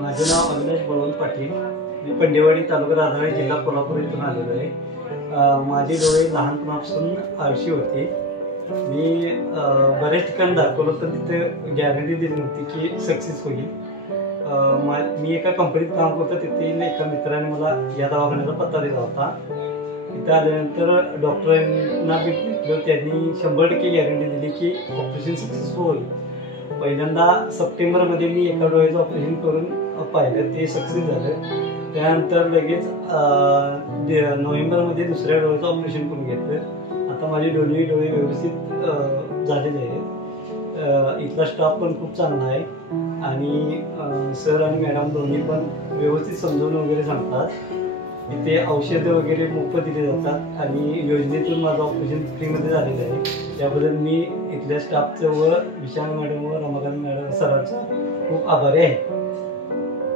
माझे नाव अविनाश बळवंत पाटील. मी पंडेवाडी तालुका राधानगरी जिल्हा कोल्हापूर इथून आलेलो आहे. माझे डोळे लहानपणापासून आळशी होते. मी बऱ्याच ठिकाणी दाखवलं पण तिथे गॅरंटी दिली नव्हती की सक्सेस होईल. मी एका कंपनीत काम करतो. तिथे एका मित्राने मला या दवाखान्याचा पत्ता दिला होता. तिथे आल्यानंतर डॉक्टरांना भेटलो. त्यांनी 100% गॅरंटी दिली की ऑपरेशन सक्सेसफुल होईल. पहिल्यांदा सप्टेंबरमध्ये मी एका डोळ्याचं ऑपरेशन करून पाहिलं, ते सक्सेस झालं. त्यानंतर लगेच नोव्हेंबरमध्ये दुसऱ्या डोळ्याचं ऑपरेशन करून घेतलं. आता माझे डोळे व्यवस्थित झालेले आहेत. इथला स्टाफ पण खूप चांगला आहे आणि सर आणि मॅडम दोन्ही पण व्यवस्थित समजून वगैरे सांगतात. इथे औषधं वगैरे मोफत दिले जातात आणि योजनेतून माझं ऑपरेशन फ्रीमध्ये झालेलं आहे. त्याबद्दल मी इथल्या स्टाफचं व विशाल मॅडम व रमाकांत मॅडम सरांचा खूप आभारी आहे.